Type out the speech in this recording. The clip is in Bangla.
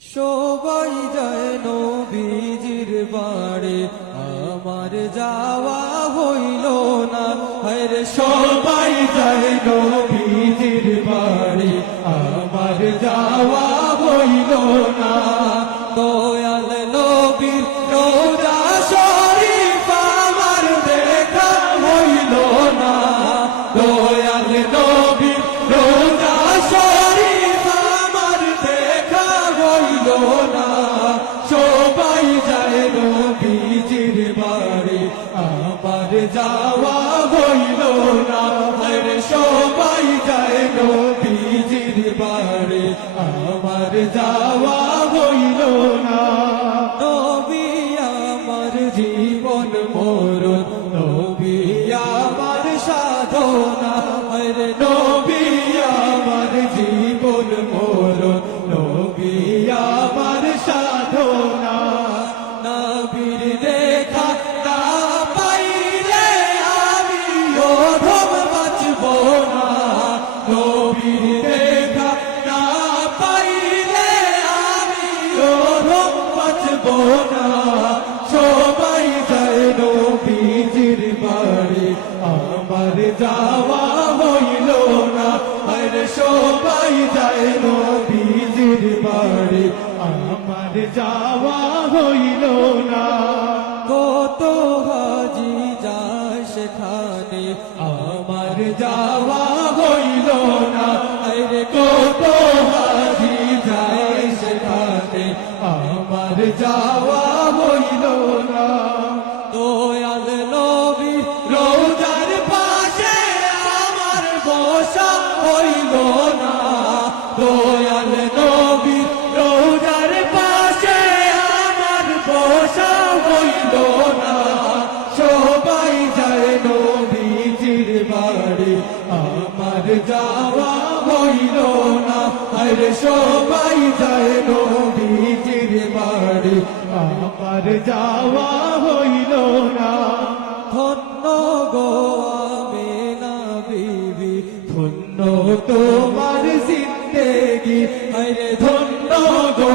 সবাই যায় নবীজির বাড়ি, আমার যাওয়া হইল না। হরে সবাই যায় নবীজির বাড়ি, আমার যাওয়া হইল না। দয়াল নবীর রোজা শরীফ আমার দেখা হইল না। দয়াল নবীর রোজা শরীফ আমার দেখা হইল না। সবাই যায় নবীজির বাড়ি, আমার যাওয়া হইল না। হরে সবাই যায় নবীজির বাড়ি, আমার যাওয়া হইল না। নবী আমার জীবন মরণ, নবী আমার সাধনা। হরে নবী আমার জীবন মরণ, নবী আমার সাধনা। নবীর দেখা না পাইলে আমি অধম বাঁচব না। নবীর দেখা না পাইলে আমি অধম বাঁচব না। সবাই যায় নবীজির বাড়ি, আমার যাওয়া হইল না। আরে সবাই যায় নবীজির বাড়ি, আমার যাওয়া হইল না। কত হাজি যায় সেখানে, আমার যাওয়া হইল না। আরে কত হাজি যায় সেখানে, আমার যাওয়া হইল না। দয়াল নবী রোজার পাশে আমার বসা হইল না। দয়াল নবী রোজার পাশে আমার বসা হইল না। সবাই যায় নবীজির বাড়ি, আমার যাওয়া হইল না। আরে সবাই যায় নবীজির বাড়ি, আমার যাওয়া হইল না। ধন্য গো আমেনা বিবি, ধন্য তোমার জিন্দেগি। আরে ধন্য গো